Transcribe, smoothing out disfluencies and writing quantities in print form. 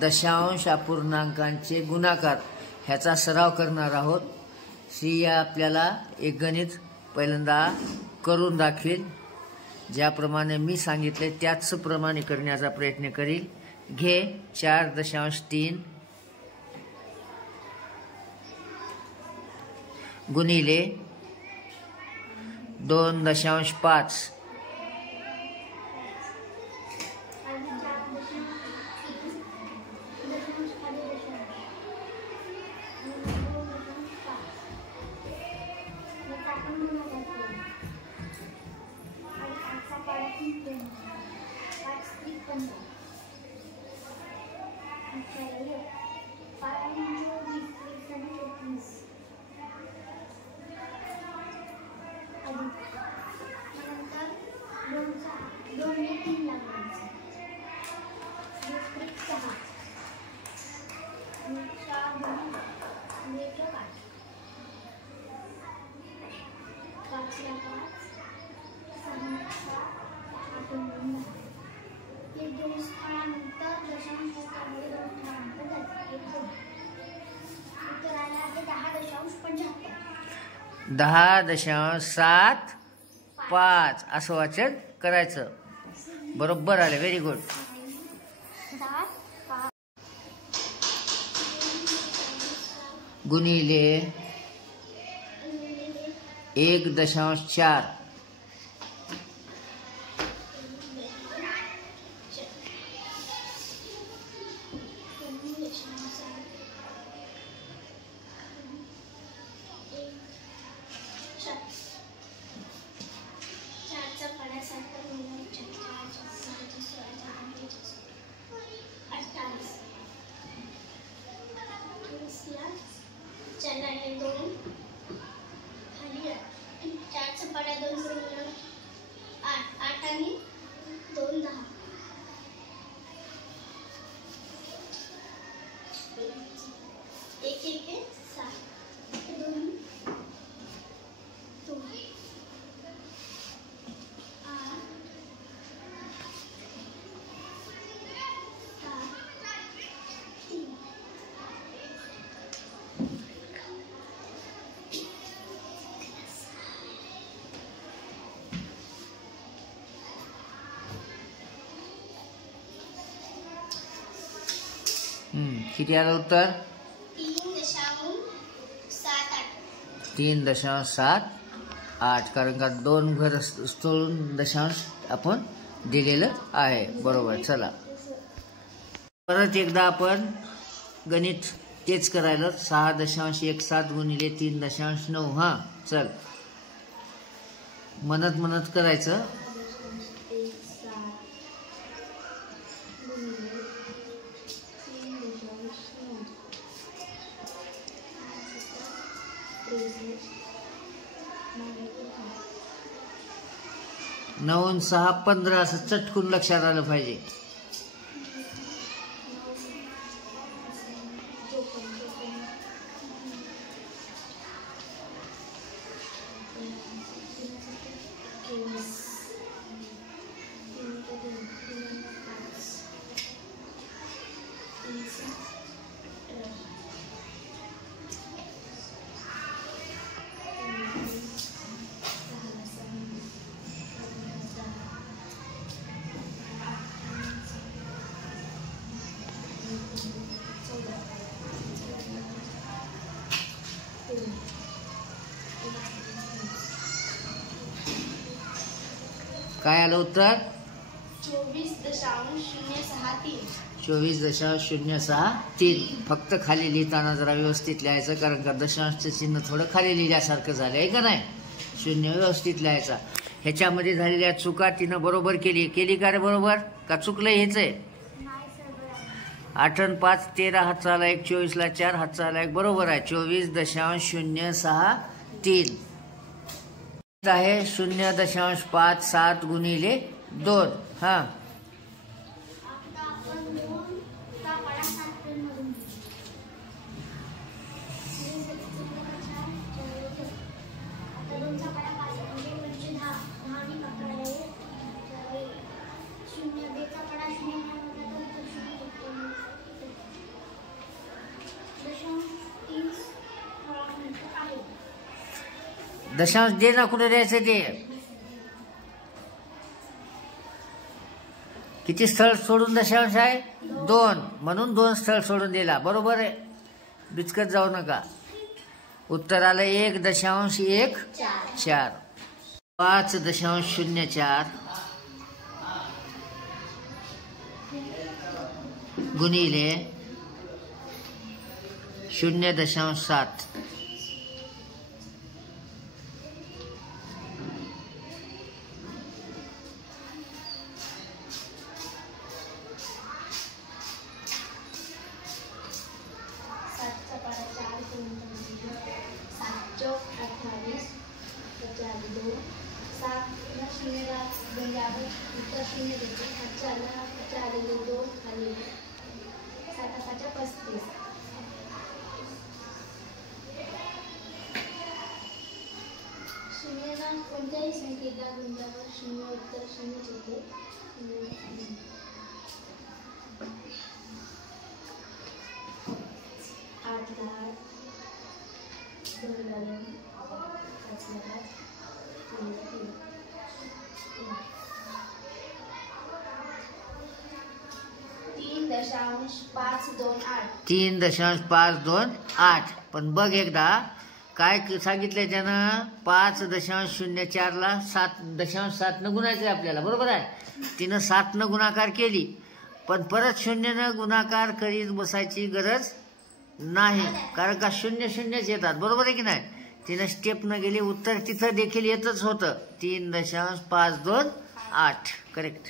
दशांश अपूर्णांकांचे गुणाकार ह्याचा सराव करणार आहोत। सी आपल्याला एक गणित पहिल्यांदा करून दाखवेल, ज्याप्रमाणे मी सांगितले त्याच प्रमाणे करण्याचा प्रयत्न करील। घे 4.3 गुणिले 2.5 10.75 असं वाचन करायचं। बरोबर आले, व्हेरी गुड। गुणिले 1.4 किती आलं उत्तर? 3.78, कारण का 2 घर सोडून दशांश आपण दिलेलं आहे। बरोबर। चला परत एकदा आपण गणित तेच करायला। 6.17 गुणिले 3.9। हा चल, म्हणत करायचं। नऊ 6 15 असं चटकून लक्षात आलं पाहिजे। काय आलं उत्तर? 24.063। फक्त खाली लिहिताना जरा व्यवस्थित लिहायचं, कारण का दशांशचं चिन्ह थोडं खाली लिहिल्यासारखं झालं आहे का नाही। 0 व्यवस्थित लिहायचा। ह्याच्यामध्ये झालेल्या चुका तिनं बरोबर केली का रे? बरोबर का चुकलं? हेच आहे। 8 आणि 5 13, हातचा आला 1, 24 ला 4, हातचा आला 1, बरोबर आहे। 24.063 आहे 0.57 गुणिले 2। हा दशांश दे ना, कुठे द्यायचं ते? किती स्थळ सोडून दशांश आहे? 2, म्हणून 2 स्थळ सोडून दिला. बरोबर आहे, बिचकत जाऊ नका. उत्तर आलं 1.14. 5.04 गुणिले 0.7. कोणत्याही संख्येला गुणल्यावर 0 उत्तर 0 येते. 8 लाख 2 लाख 5 लाख 3.528. पण बघ एकदा काय सांगितलंय त्यानं. 5.04 ला 7.7 न गुणायचं आहे आपल्याला. बरोबर आहे, तिनं 7 न गुणाकार केली, पण परत 0 न गुणाकार करीत बसायची गरज नाही, कारण का 0 0च येतात. बरोबर आहे की नाही? तिनं स्टेप न गेली, उत्तर तिथं देखील येतच होतं. 3.528. करेक्ट.